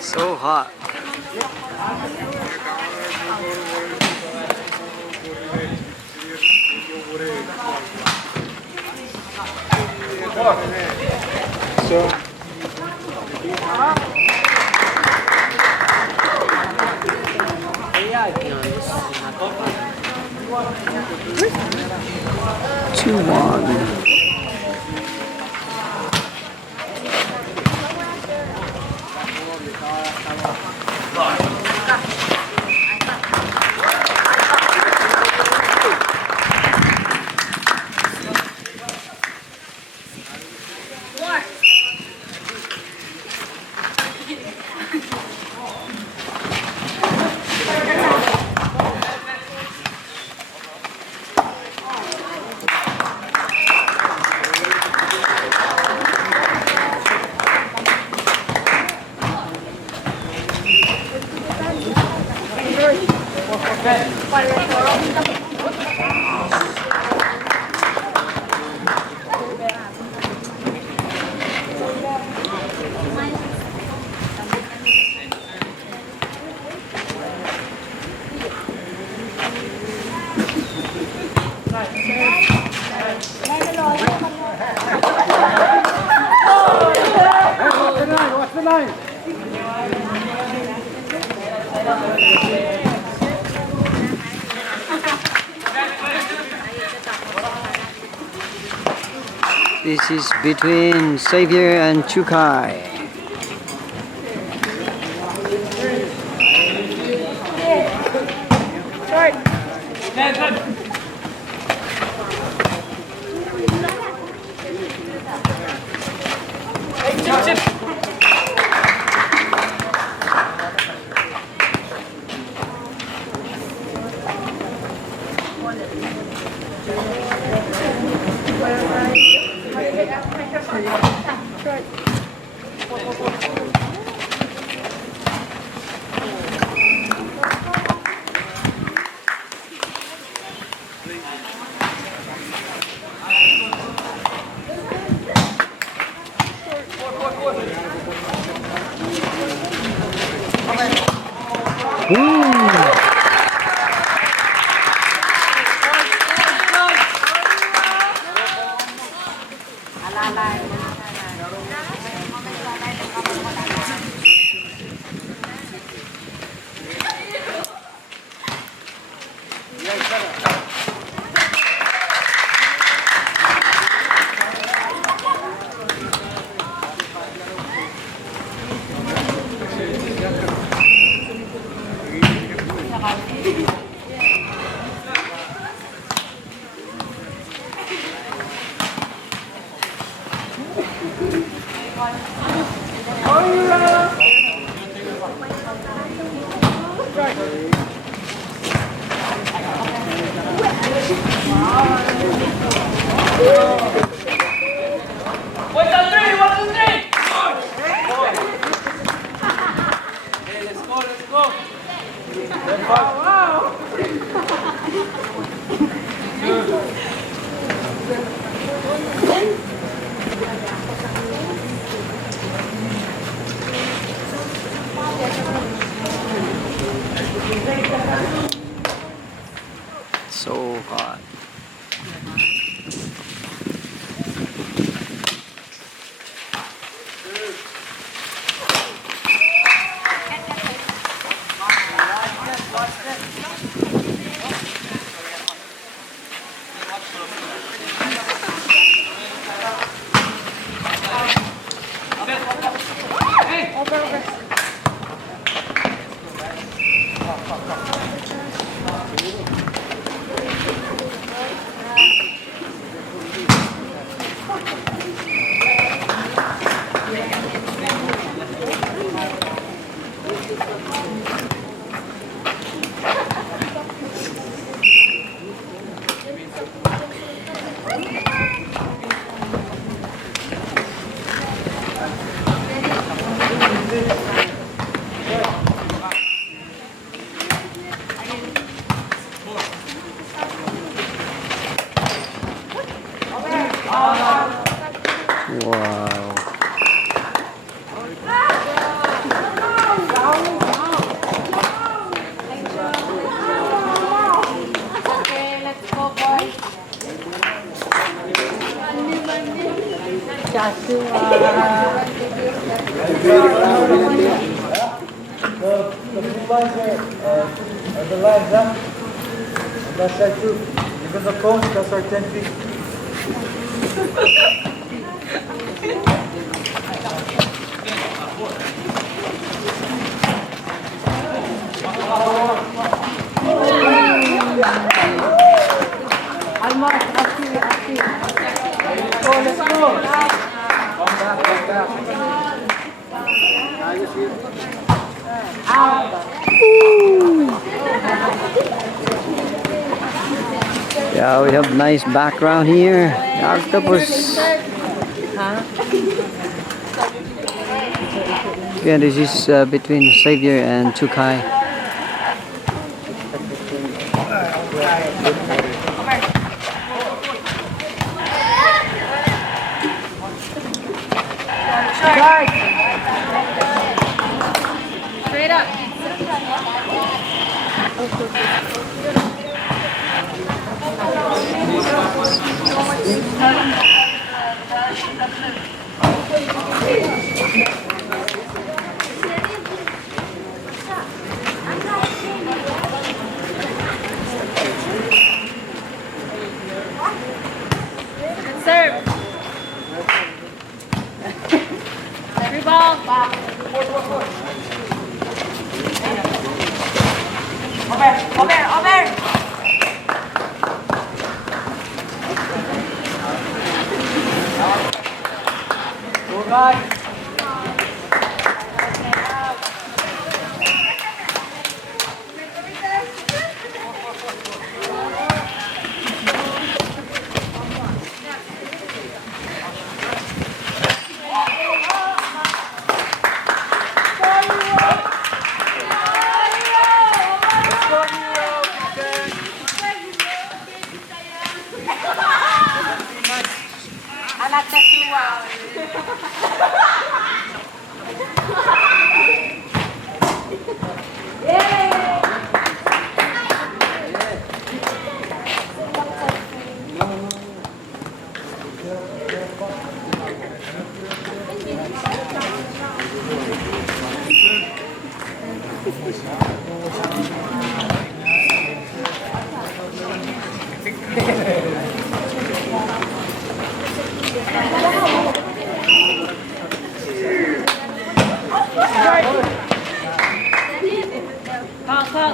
So hot. Two one. What's the line? This is between Xavier and Chukai. So hot. The blue lines are the lines, huh? On that side too. Even the post, that's our 10 feet. Let's go. Come back. Yeah, we have nice background here. The octopus. Yeah, this is between Xavier and Chukai. Straight up. Serve. Free ball. Over. Go back. Anak seksual.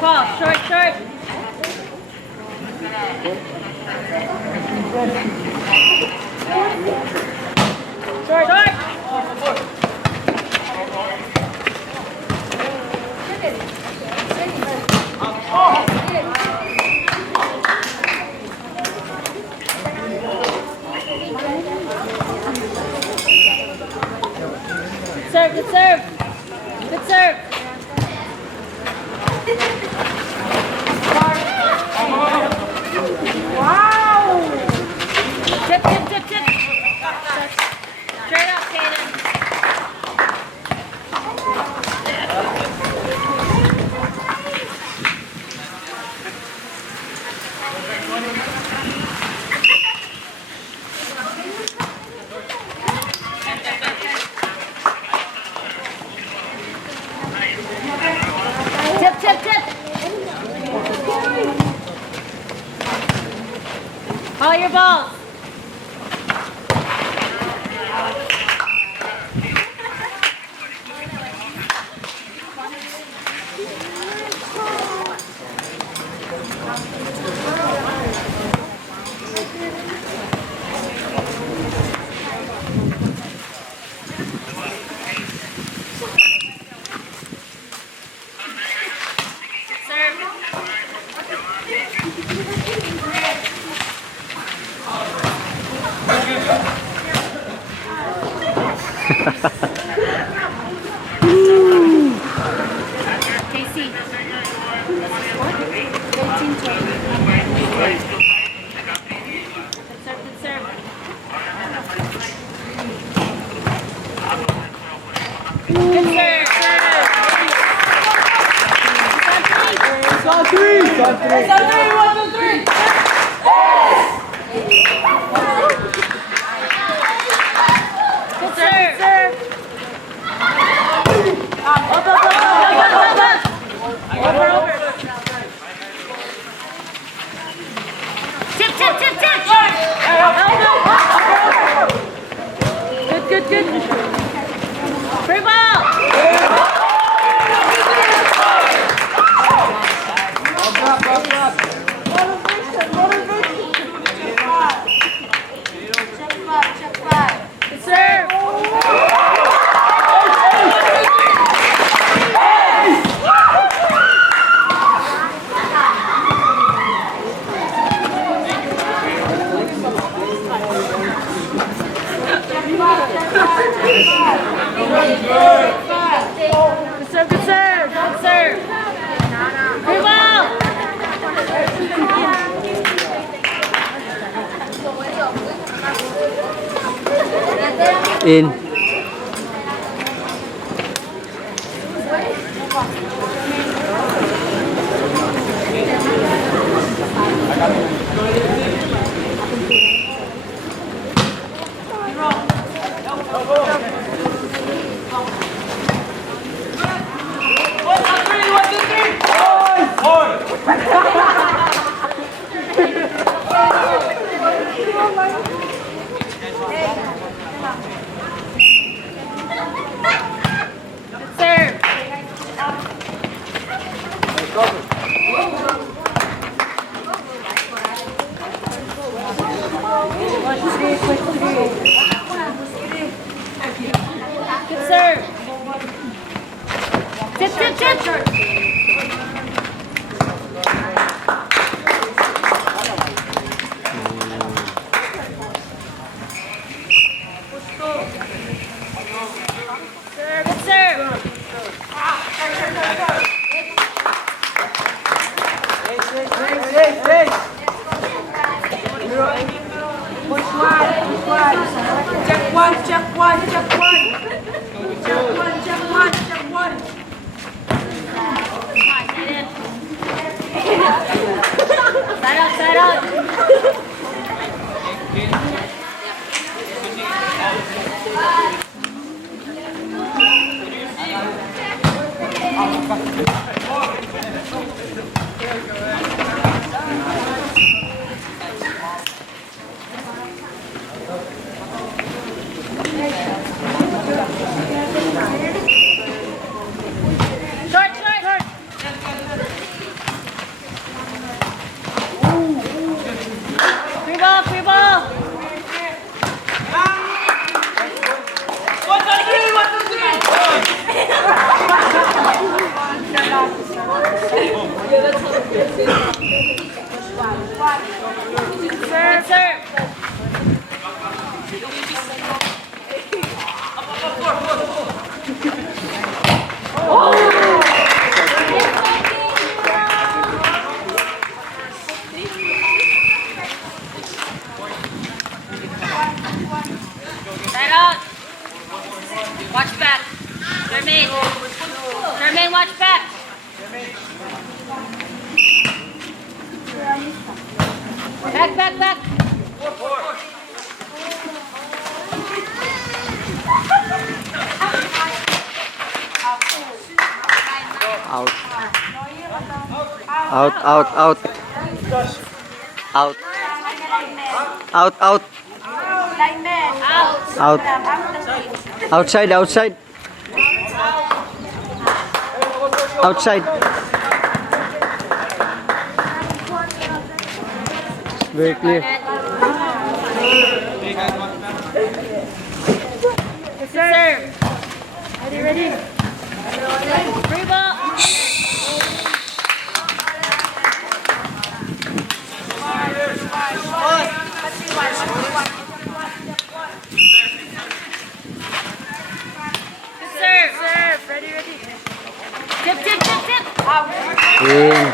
Call. Short. Short. Good serve. Wow! Tip. Straight up, Kaden. Tip. All your balls. Serve. Free ball! Good serve! Good serve, good serve, good serve. Free ball! In. Good serve. Good serve. Tip, tip, tip. Serve, good serve. Check one, check one, check one. Check one, check one, check one. Come on, get in. Side out, side out. Short, short, short. Free ball, free ball. Serve, serve. Side out. Watch back. Jermaine. Jermaine, watch back. Back, back, back. Out. Out, out, out. Out. Out, out. Out. Out. Outside, outside. Outside. Very clear. Good serve. Ready, ready. Free ball. Good serve. Serve. Ready, ready. Tip, tip, tip, tip. In.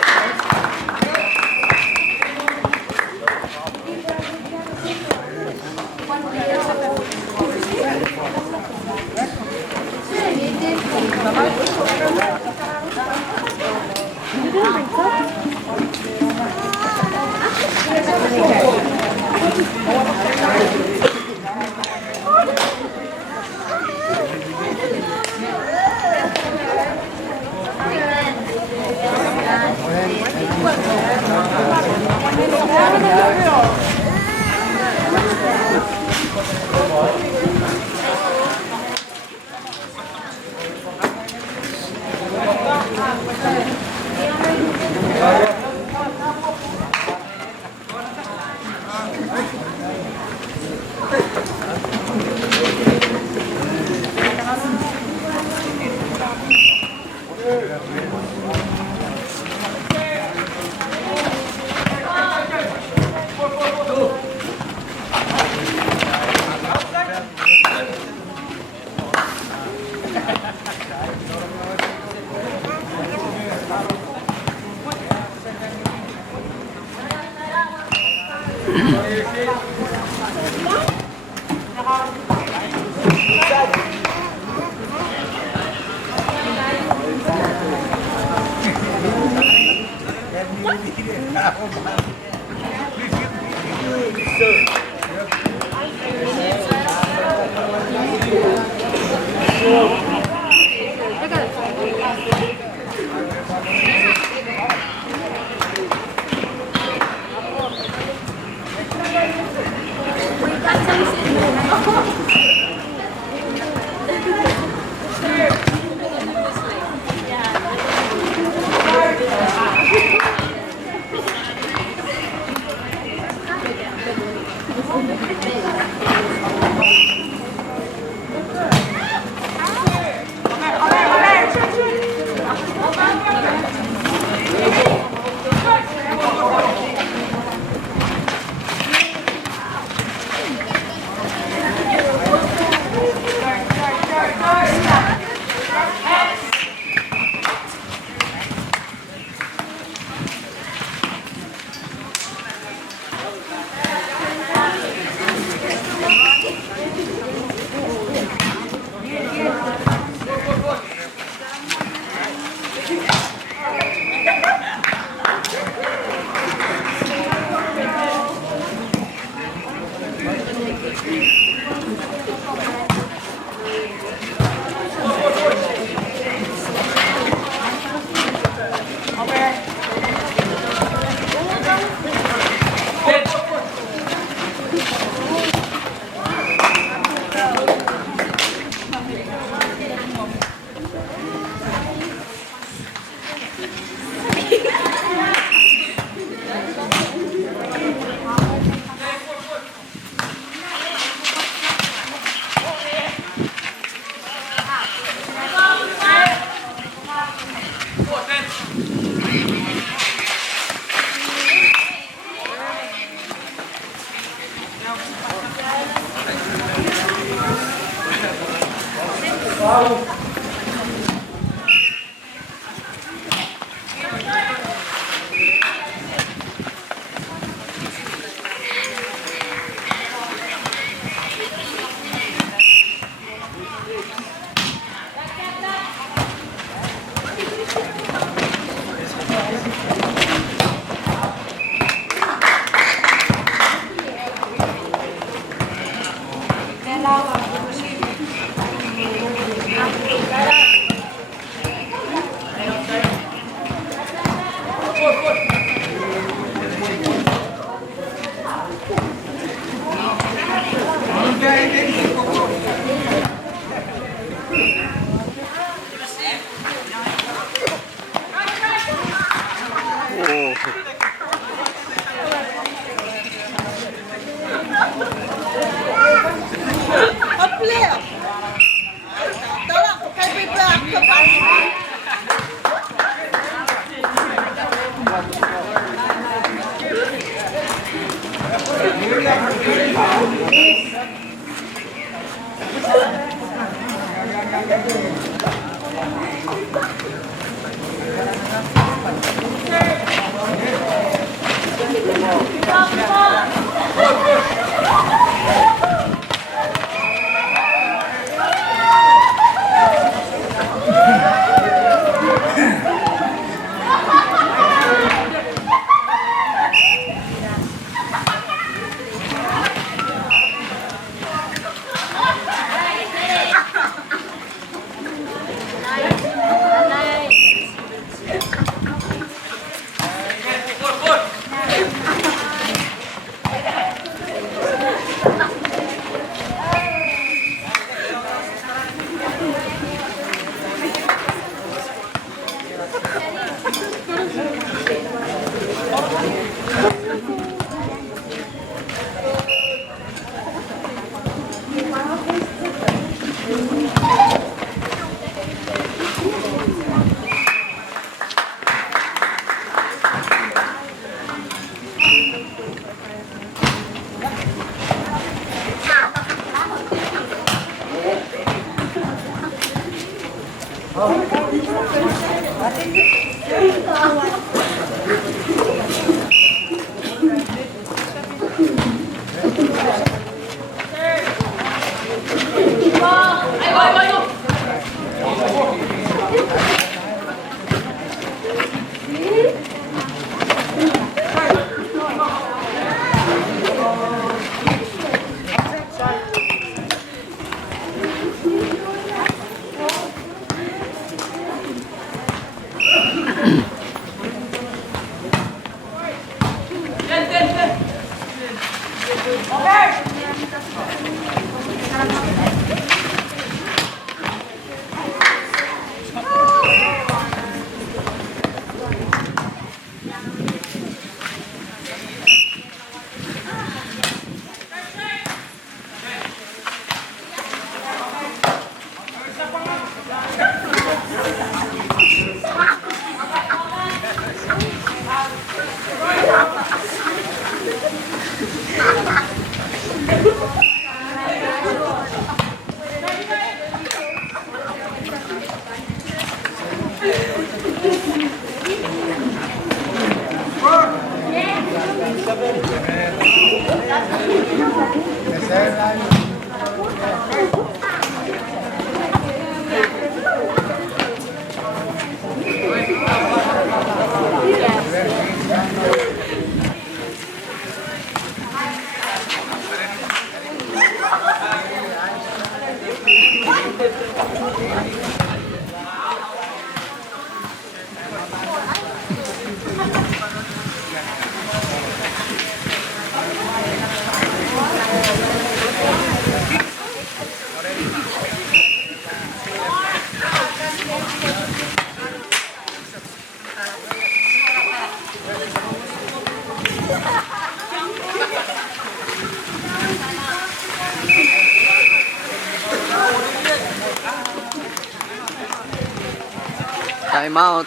Time out.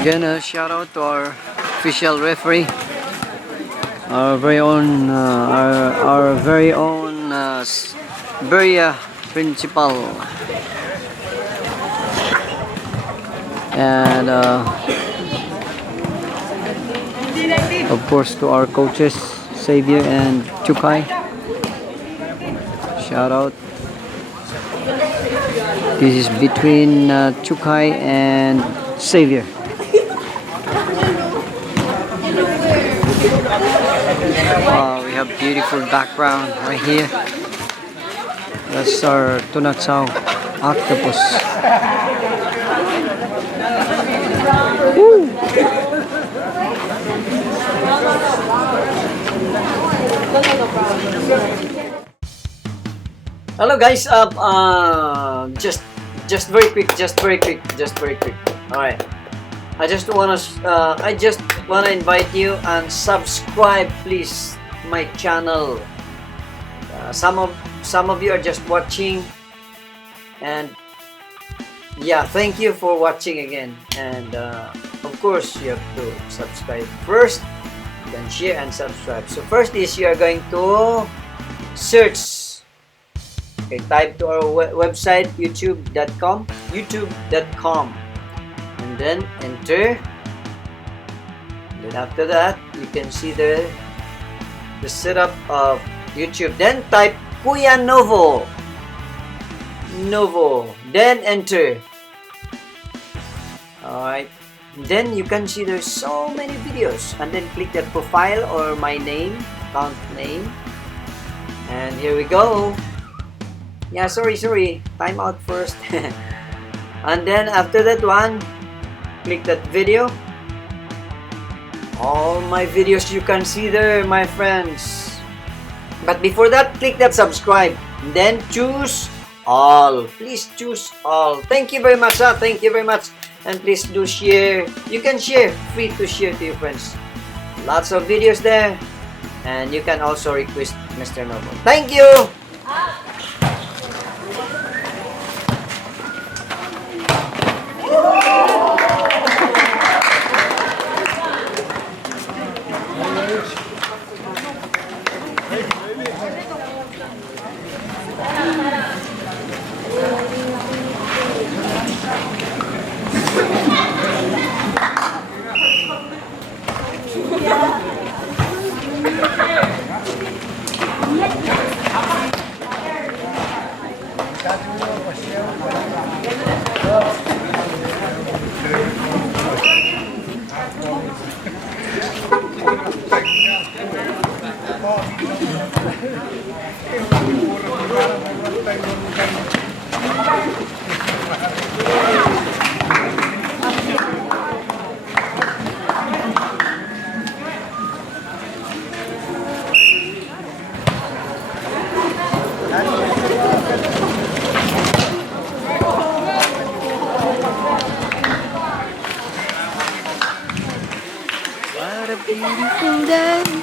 Again, a shout out to our official referee, our very own, Berea principal, and of course to our coaches Xavier and Chukai. Shout out. This is between Chukai and Xavier. Wow, we have beautiful background right here. That's our Tunatsao octopus. Woo! Hello guys, just very quick. All right, I just wanna invite you and subscribe, please, my channel. Some of you are just watching, and yeah, thank you for watching again. And of course, you have to subscribe first, then share and subscribe. So first is you are going to search. Okay, type to our website youtube.com, and then enter. Then after that, you can see the setup of YouTube. Then type Kuya Novo, then enter. Alright, then you can see there's so many videos, and then click that profile or my name, account name, and here we go. Yeah, sorry, time out first. And then after that one, click that video. All my videos you can see there, my friends. But before that, click that subscribe. Then choose all. Please choose all. Thank you very much. Thank you very much. And please do share. You can share. Free to share to your friends. Lots of videos there. And you can also request Mr. Novo. Thank you. What a beautiful day.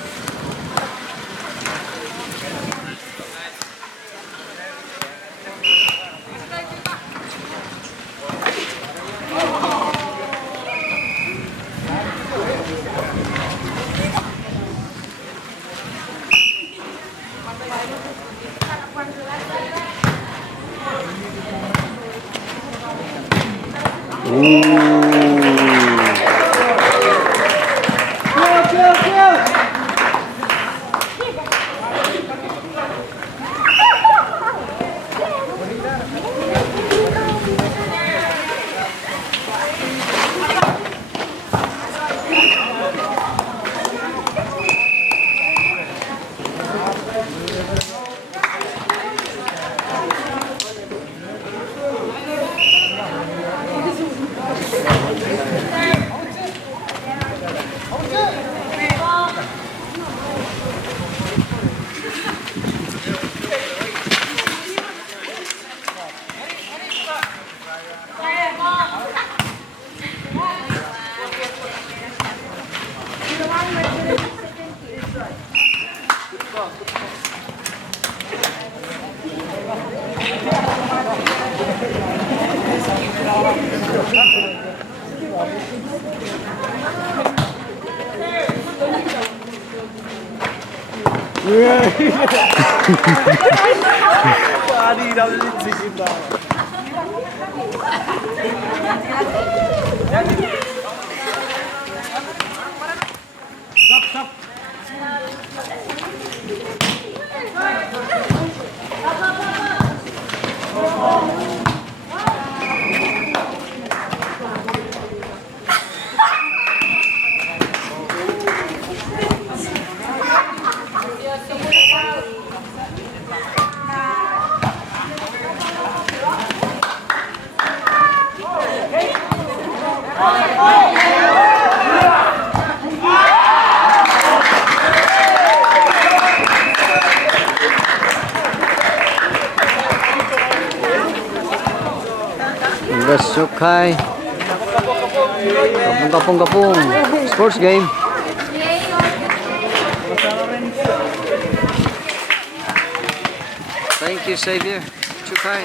Sukay. Kapong-kapong. Sports game. Thank you, Xavier. Sukay.